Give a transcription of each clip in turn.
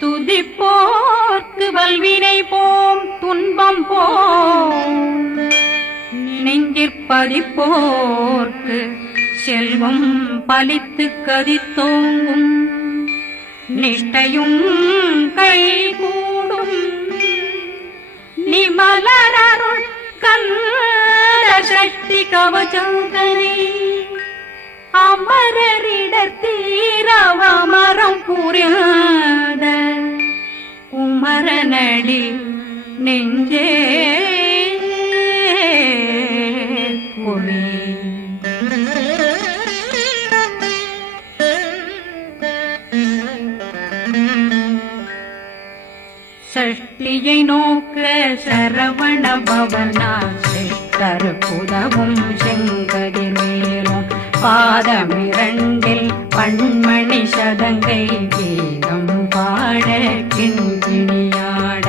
துதிப்போர்க்கு வல்வினை போம் துன்பம் போம் நெஞ்சிற்பதிப்போர்க்கு செல்வம் பலித்து கதித்தோங்கும் நிஷ்டையும் கைகூடும் நிமலரருள் கந்த சக்தி கவசந்தனை அமரரிடத்தீரவமரம் புரியாத குமரனடி நெஞ்சே குமி சஷ்டியை நோக்க சரவண பவனா சிஷ்டர் புதவும் செங்கதிர்வேலும் பாதமிரண்டில் பண்மணி சதங்கை கீதம் பாட கிண்கிணியாட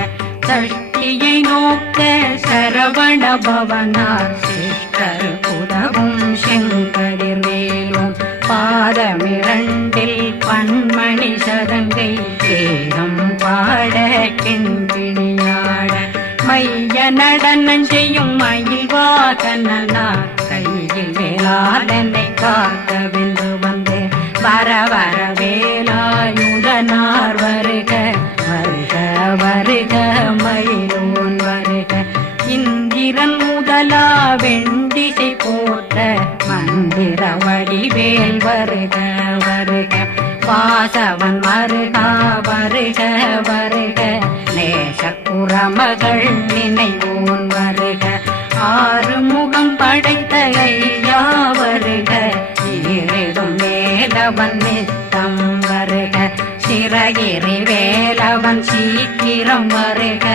சஷ்டியை நோக்க சரவண பவனா சிஷ்டர் புதவும் செங்கதிர்வேலும் பாதமிரண்டில் பண்மணி சதங்கை கீதம் பாட கிண்கிணியாட மைய நடனம் செய்யும் மயில் வாகனார் கையில் வேளாளனை காக்க வென்று வந்து வர வர வேலாயுதனார் வருக வருக வருக மயிலோன் வருக இந்திரன் முதலா வெண்டிசை போட்ட மந்திர வடிவேல் வருக வருக வாசவன் வருகா வருக வருக நேசக்குறமகள் நினைவோன் வருக ஆறு முகம் படைத்த ஐயா வருக ஈரிடும் வேலவன் நித்தம் வருக சிறகிரி வேலவன் சீக்கிரம் வருக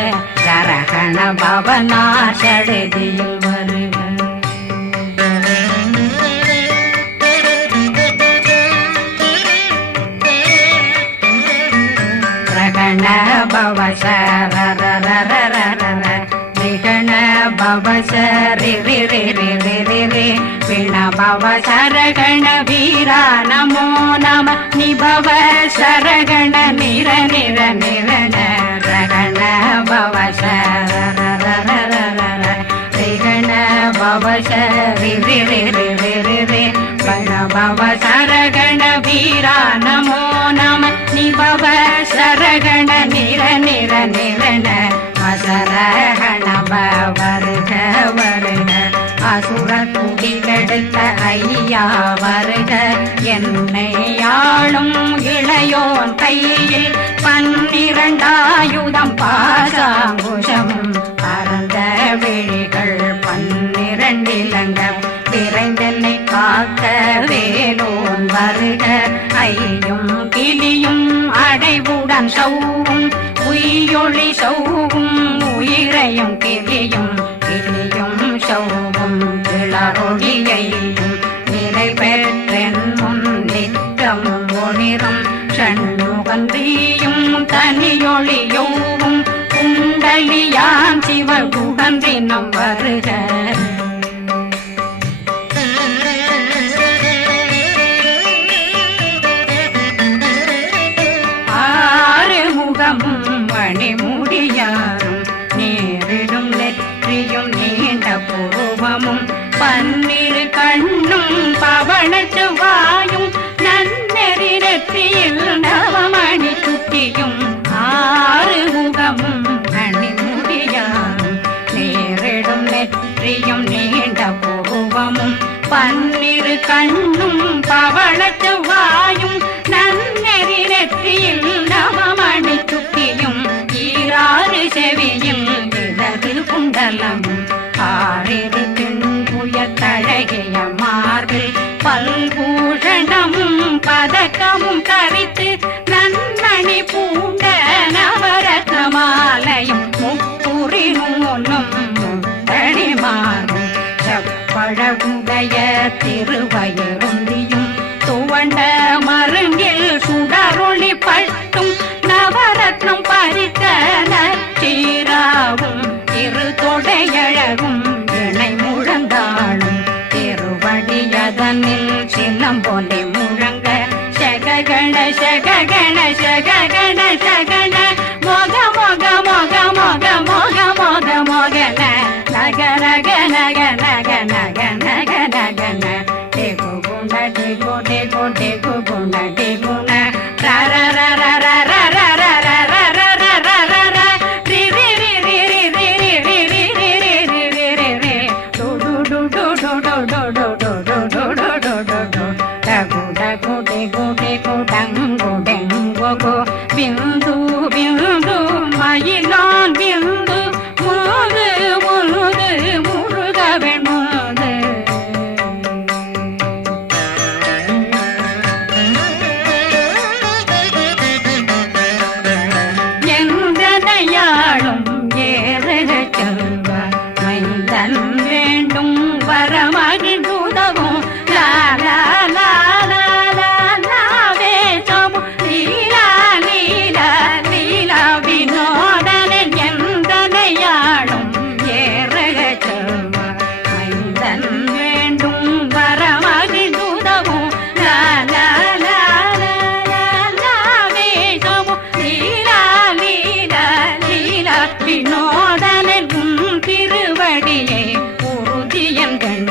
சரகண பவனா சடுதியில் வருக விகண பவசரி விண பவ சரகண வீரா நமோ நம நிபவ சரகண நிர நிர நிரண ரகண பவசர விகண பவசரி பண பவ சரகண வீரா நமோ நம நிபவ சரகண நிர நிர நிரண அசரகண வருக வருக அசுர குடிகெடுத்த ஐயா வருக என்னை ஆளும் இளையோன் கையில் 12 பாசாங்குஷம் பரந்த விழிகள் 12 இலங்க விரைந்தென்னை காக்க வேலோன் வருக ஐயும் கிளியும் அடைவுடன் சௌவும் உயிரொளி சௌவும் உயிரையும் கிளியும் கிளியும் சௌவும் கிளரொளியையும் நிலை பெற்றென் முன் நித்தம் ஒளிரும் ஷண்முகந்தியும் தனியொளியோவும் குண்டலியான் சிவகுடன் தினம் வருக மணிமுடியாரும் நேரிடும் நெற்றியும் நீண்ட பூவமும் 12 கண்ணும் பவள செவ்வாயும் நன்னெறி நெற்றியில் நவமணி சுட்டியும் 6 முகமும் மணிமுடியாரும் நேரிடும் நெற்றியும் நீண்ட பூவமும் 12 கண்ணும் பவள செவ்வாயும் நன்னெறி நெற்றியில் நவமணி சுட்டியும் 6 செவியும் விலகு குண்டலமும் 6 தின்புயத்தழகிய மார்பில் பல்பூஷணமும் பதக்கமும் தரித்து நன்மணி பூண்ட நவரத்ன மாலையும் முப்புரி நூலும் முத்தணிமாரும் செப்பழகுடைய திருவயருந்தியும் துவண்ட மருங்கில் சுடரொளி பட்டும் நவரத்னம் பறித்த நச்சீராவும் திருத்தொடையழகும் இணை முழந்தாளும் திருவடியதனில் சின்னம் போலே முழங்க சககண சககண சககண சகன மொக மொக மொக மொக மொக மொக மொகன நக நக நக நக நக நக நகன டேகு குண்ட டேகு டேகு டேகு குண்ட டேகுன ர ர ர ர ர ர ர ர ர ர ர ர ர ர ரி ரி ரி ரி ரி ரி ரி ரி ரி ரி ரி ரி ரி ரி டு டு டு டு டு டு டு டு டு டு டு டு டு டு டு டகு டகு டேகு டேகு டங்கு டெங்கு கு பிந்து பிந்து மயிலான் பிந்து முழுது முழுது முழுகவன் முழுது எந்தனையாளும் ஏறுக செல்வ மைந்தன் வேண்டும் வரமகிழ்ந்துதவும் லா லா லா லா லா லா வேஷமும் லீலா லீலா லீலா வினோதனன் எந்தனையாளும் ஏறுக செல்வ மைந்தன் வேண்டும் வரமகிழ்ந்துதவும் லா லா லா லா லா லா வேஷமும் லீலா லீலா லீலா வினோதனன் உன் திருவடியை உறுதியங்கண்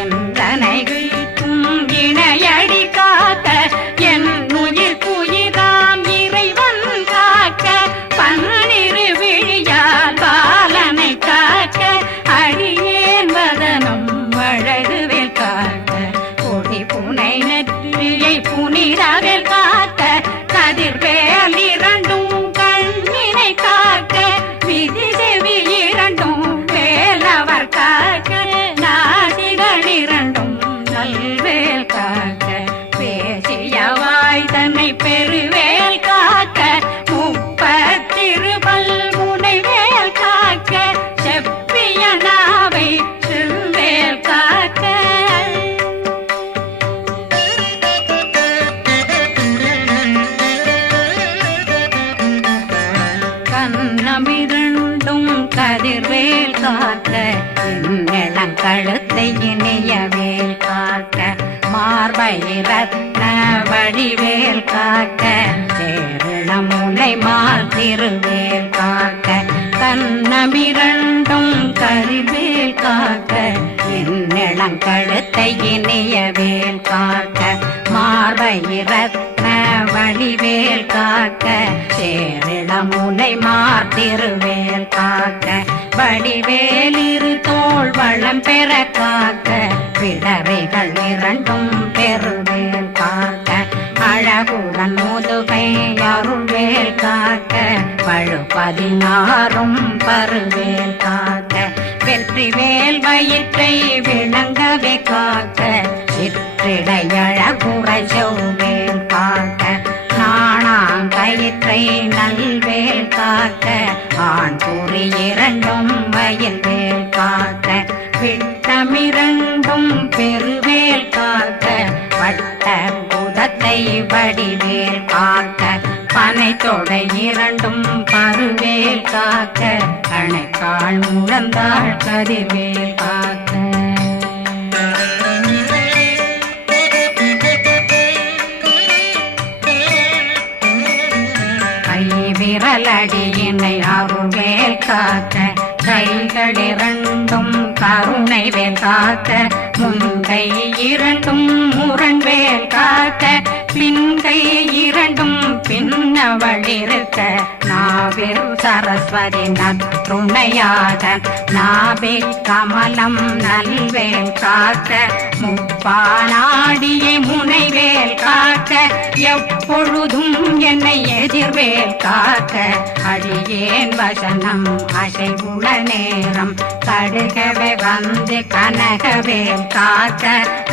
எந்தனை வீட்டும் இணையடி காக்க என் உயிர் குயிராம் இறைவன் காக்க பன்னிரு விழியால் பாலனை காக்க அடியேன் வதனம் அழகுவில் காக்க கொடி புனை நெற்றியை புனிதவில் காக்க கதிர்வேல் இரண்டும் கண்ணினை காக்க விதி செவி இரண்டும் வேலவர் காக்க நாசிகள் இரண்டும் நல்வேல் காக்க பேசிய வாய் தன்னை பெருவேல் காக்க முப்பத்திருபல் முனைவேல் காக்க செப்பிய நாவை செவ்வேல் காக்க கண்ணமிரண்டும் கதிர்வேல் காக்க இளங்கழுத்தை இனியவேல் காக்க மார்பை ரத்ன வடிவேல் காக்க சேரணம் முனை மால் திருவேல் காக்க கண்ணமிரண்டும் கதிர்வேல் காக்க இளங்கழுத்தை இனியவேல் காக்க மார்பை ரத்ன வடிவேல் காக்க சேரிளம் முனை மார்த்திருவேல் காக்க வடிவேல் இரு தோள் வளம் பெற காக்க பிடரைகள் இரண்டும் பெருவேல் காக்க அழகுடன் முதுகை அருள்வேல் காக்க பழு 16 பருவேல் காக்க வெற்றிவேல் வயிற்றை விளங்கவே காக்க சிற்றிடையழகுறை செவ்வேல் காக்க நாணாங்கயிற்றை நல்வேல் காக்க ஆண் குறி இரண்டும் வயல்வேல் காக்க விட்டமிரண்டும் பெருவேல் காக்க வட்ட புதத்தை வடிவேல் காக்க பனை தொடை இரண்டும் பருவேல் காக்க கணைக்கால் முழந்தாள் கதிர்வேல் காக்க விரலடியினை அருள்வேல் காக்க கைகள் இரண்டும் கருணை வேல் காக்க முன்கை இரண்டும் முரண்வேல் காக்க பின்கை இரண்டும் பின்னவளிருக்க நாவில் சரஸ்வதி நற்றுணையாக நாபி கமலம் நல்வேல் காக்க முப்பானாடியை முனைவேல் காக்க எப்பொழுதும் என்னை எதிர்வேல் காக்க அடியேன் வசனம் அசைவுள நேரம் கடுகவே வந்து கனகவேல் காக்க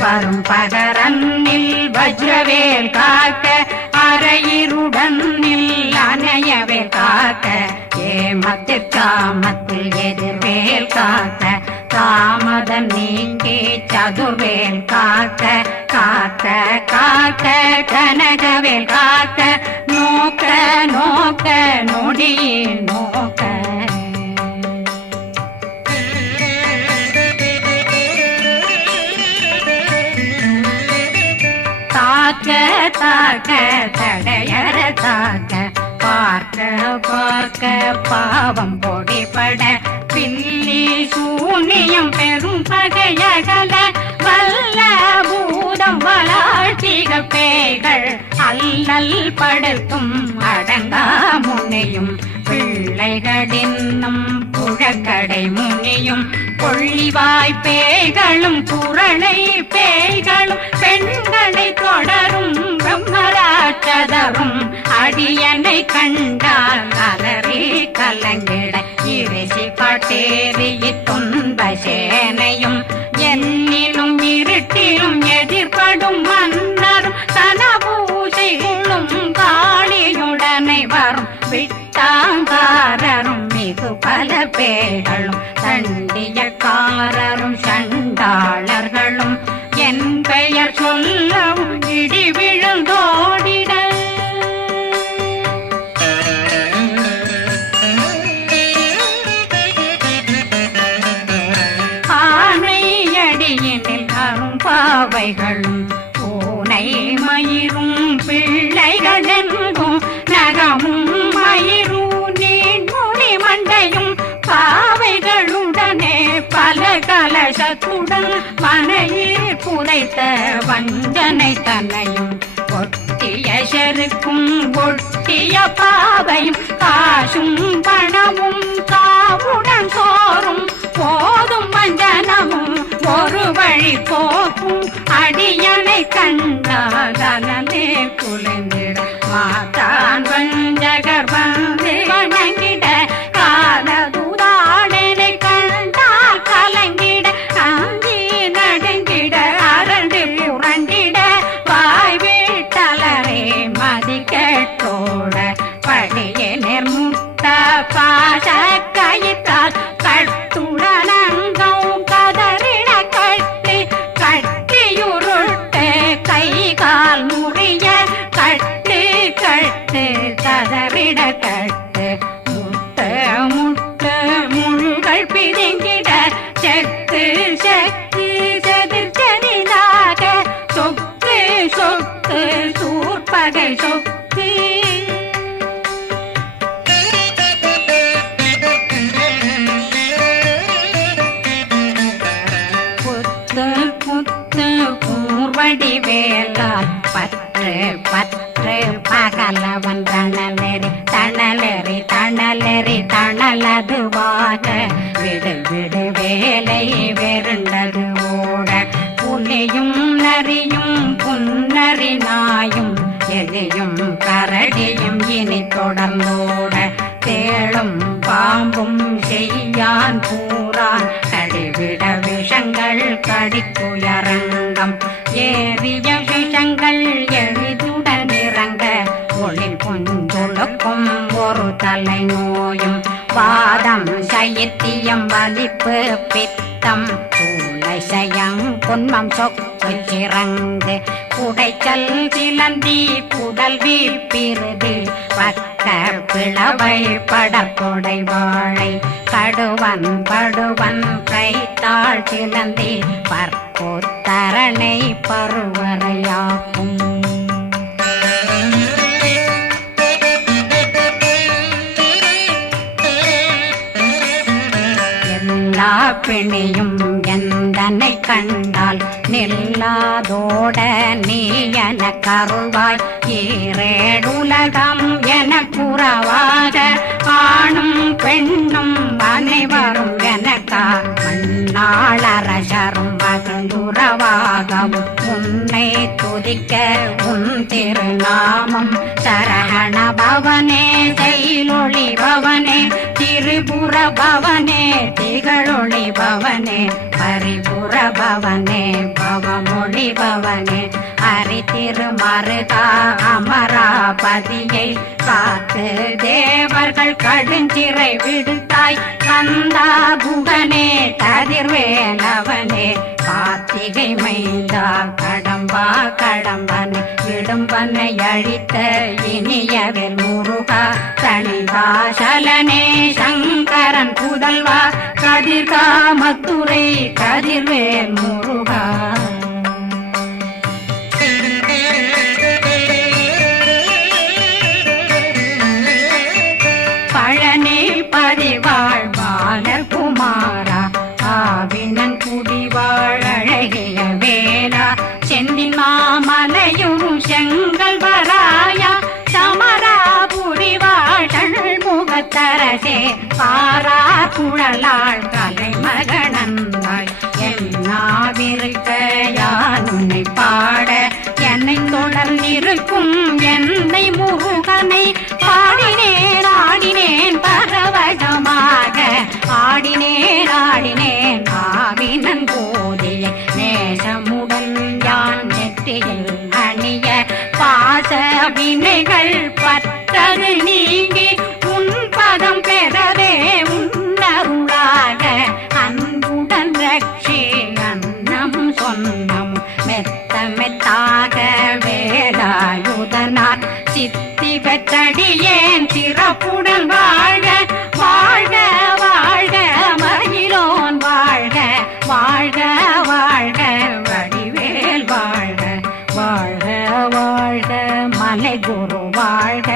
வரும் பகரன்னில் வஜ்ரவேல் காக்க அரையிருடன் அணையவேல் காக்க ஏமத்திற்காமத்தில் எதிர்வேல் காக்க தாமதம் நீக்கி சதுர்வேல் காக்க காக்க காக்க கனகவேல் காக்க நோக்க நோக்க நொடியில் நோக்க காக்க தாக்க தடையற தாக்க பார்க்க பார்க்க பாவம் பொடிபட பில்லி சூனியம் பெரும் பகையகல வல்ல பூதம் வளாழ்த்திகள் பேய்கள் அல்லல் படுத்தும் அடங்கா முனையும் பிள்ளைகளின்னும் புழக்கடை முனியும் கொள்ளிவாய் பேய்களும் குரளை பேய்களும் பெண்களை தொடரும் பிரம்மராட்சதரும் அடியனை கண்டால் அலறி கலங்கிட இரிசி பட்டேறிய துன்ப சேனையும் என்னிலும் இருட்டிலும் எதிர்படும் மன்னரும் தனபூசைகளும் காளியுடனை வரும் விட்டாங்காரரும் மிகு பல பேர்களும் தண்டியக்காரரும் சண்டாளர்களும் என் பெயர் சொல்லவும் இடி விழுந்தோடிட ஆனையடியினில் அரும்பாவைகளும் பூனை மயிரும் பிள்ளைகளெங்கும் நகமும் மயிரும் நீண்மொழி மண்டையும் பாவைகளுடனே பல கலசத்துடன் மனையில் புதைத்த வஞ்சனை தன்னையும் ஒட்டிய செருக்கும் ஒட்டிய பாவையும் காசும் பணமும் காவுடன் சோறும் போதும் வஞ்சனமும் ஒரு வழி போக்கும் அடியனை கண்டாகலே குளிர்ந்திட மாத்தான் வஞ்சகர் வந்து வணங்கிட காலதுதாடனை கண்டால் கலங்கிட அங்கி நடுங்கிட அரண்டு புரண்டிட வாய் வீட்டலரே மதி கேட்டோட படியே நிர்முட்ட பாச கயிற்றால் கட்டுடனங்கும் கதறிட கட்டி கட்டியுருட்டு கை கால் முறிய கட்டு கட்டு கதறிட கட்டு முட்ட முட்ட முள்கள் பிதுங்கிட செக்கு செக்கு செதிர் செதிலாக சொக்கு சொக்கு சூர்பகை சொக்கு புத்து புத்து கூர்வடி வேலால் பற்று பற்று பகலவன் தணலெறி தணலெறி தணலெறி தணலதுவாக விடு விடு வேலை வெருண்டது ஓட புலியும் நரியும் புன்னரி நாயும் எலியும் கரடியும் இனி தொடர்ந்தோட தேளும் பாம்பும் செய்யான் பூரான் கடிவிட விஷங்கள் கடித்துயரங்கம் ஏறிய விஷங்கள் எளிதுடன் இறங்க ஒளில் புஞ்சுழுக்கும் ஒரு தலை நோயும் பாதம் சைத்தியம் வலிப்பு பித்தம் சூளை சயம் பொன்மம் சொக்கு சிறங்கு குடைச்சல் சிலந்தி புடல் வீழ்பிருது பக்க பிளவை படற்கொடை வாழை கடுவன் படுவன் கைத்தாள் சிலந்தி பற்போத்தரணை பருவரையாக்கும் எல்லா பிணியும் எந்தனை கண்டால் நில்லாதோட நீ என கருள்வாய் ஈரேடுலகம் என குறவாக ஆணும் பெண்ணும் அனைவரும் எனக்கா மண்ணாளரசரும் மகிழ்ந்துறவாகவும் உன்னை துதிக்க உன் திருநாமம் சரகண பவனே செயலொளி பவனே திரிபுர பவனே திகழொளி பவனே பரிபுர பவனே பவமொழி பவனே ஹரி திருமருகா அமராபதியை காத்து தேவர்கள் கடுஞ்சிறை விடுத்தாய் கந்தா குகனே கதிர்வேலவனே கார்த்திகை மைந்தா கடம்பா கடம்பன் விடும்பனை அழித்த இனியவில் முருகா தனிவாசலனே சங்கரன் புதல்வா கதிர்காமத்துறை கதிர்வேல் முருகா செங்கல் வராயா சமராபுரி வாழல் முகத்தரசே பாரா குழலாள் கலைமகனந்தாய் என்னாவிருக்க யான் உன்னை பாட என்னை தொடர்ந்திருக்கும் என்னை முருகனை பாடினேன் ஆடினேன் பரவசமாக ஆடினேன் ஆவினன் போதிய நேசமுடன் யான் நெற்றியில் அணிய பாச வினைகள் பற்றது நீங்கி உன் பதம் பெறவே உன்னருளாக அன்புடன் ரட்சி அன்னம் சொன்னம் மெத்த மெத்தாக வேலாயுதனார் சித்தி பெற்றடியேன் சிறப்புடன் வாழ்க வாழ்க வாழ்க மகிழோன் வாழ்க வாழ்க வாழ்க வடிவேல் வாழ்க வாழ்க வாழ்க மலை குரு வாழ்க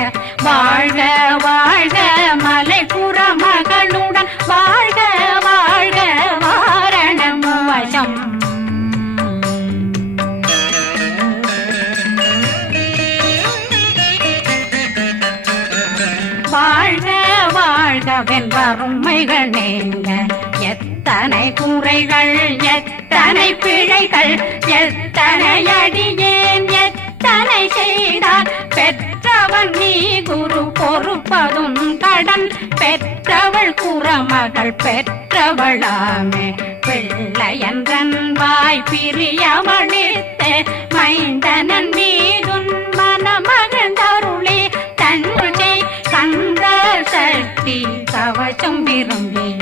வாழ்க வாழ்க மலை புறமகளுடன் வாழ்க வாழ்க வாரணம் வசம் வாழ்க வாழ்கவென் வறுமைகள் நீங்க எத்தனை குறைகள் எத்தனை பிழைகள் எத்தனை அடியேன் எத்தனை செய்தார் பெற்றவன் நீ குரு பொறுப்பதும் கடன் பெற்றவள் குறமகள் பெற்றவளாமே பிள்ளையன்றன் வாய் பிரியவழித்த மைந்தனன் மீதுன் மனமகந்தருளி தன்னை கந்தர் சக்தி கவசம் விரும்பிய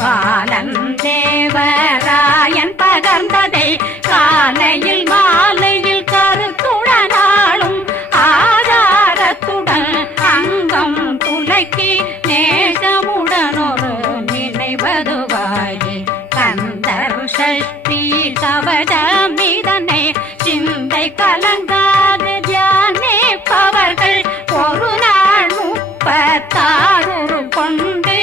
பாலன் தேவராயன் பகர்ந்ததை காலையில் மாலையில் கருத்துடனாலும் ஆதாரத்துடன் அங்கம் துலக்கி நேசமுடனொரு நினைவதுவாகி கந்தர் சக்தி கவசம் இதனை சிந்தை கலங்காது தியானிப்பவர்கள் ஒரு நாள் 36 கொண்டு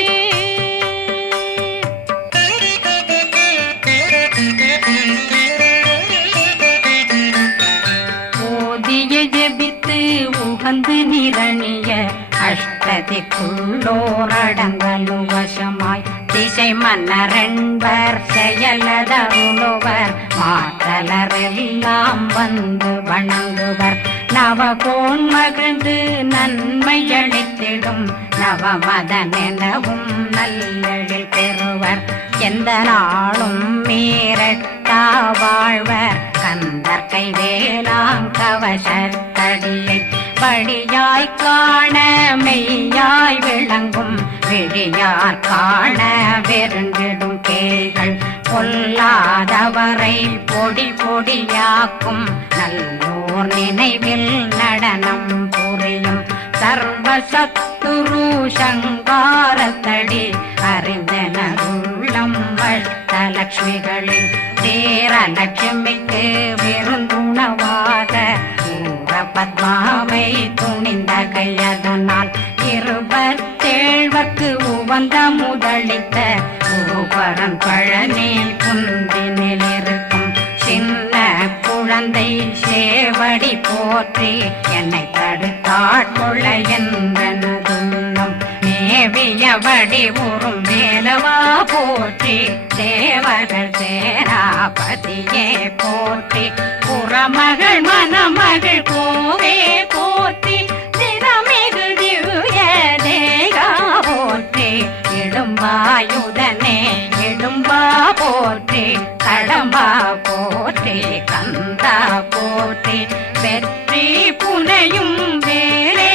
ஓதிய ஜெபித்து உகந்து நிரணிய அஷ்டதிக்குள்ளோரடங்கலு வசமாய் திசை மன்னரென்பர் செயலதருளுவர் மாற்றலரெல்லாம் வந்து வணங்குவர் நவகோன் மகிழ்ந்து நன்மை அளித்திடும் நவமதனெனவும் நல்லெழில் பெறுவர் எந்த நாளும் மீறட்டா வாழ்வர் கந்தர் கைவேலாங் கவசத்தடியை படியாய் காண மெய்யாய் விளங்கும் விழியார் காண வெருண்டிடும் கேள்கள் பொல்லாதவரை பொடி பொடியாக்கும் நல்லோர் நினைவில் நடனம் புரியும் சர்வசத்துரு சங்காரத்தடி அறிந்தனருள்ளம் அஷ்டலட்சுமிகளின் தேரலட்சுமிக்கு விருந்துணவாக பத்மாவை துணிந்த கையதனால் 27 உவந்த முதலித்த உருபரன் பழனி குந்தினில் இருக்கும் சின்ன குழந்தை சேவடி போற்றி என்னை தடுத்தாட்கொள்ள என்றனதுள்ளம் மேவியபடி உறும் வேலவா போற்றி தேவர்கள் சேராபதியே போற்றி புறமகள் மணமகள் கோவே போற்றி திறமிகு திவ்ய தேகா போற்றி இடும்பாயுதனே இடும்பா போற்றி கடம்பா போற்றி கந்தா போற்றி வெற்றி புனையும் வேலே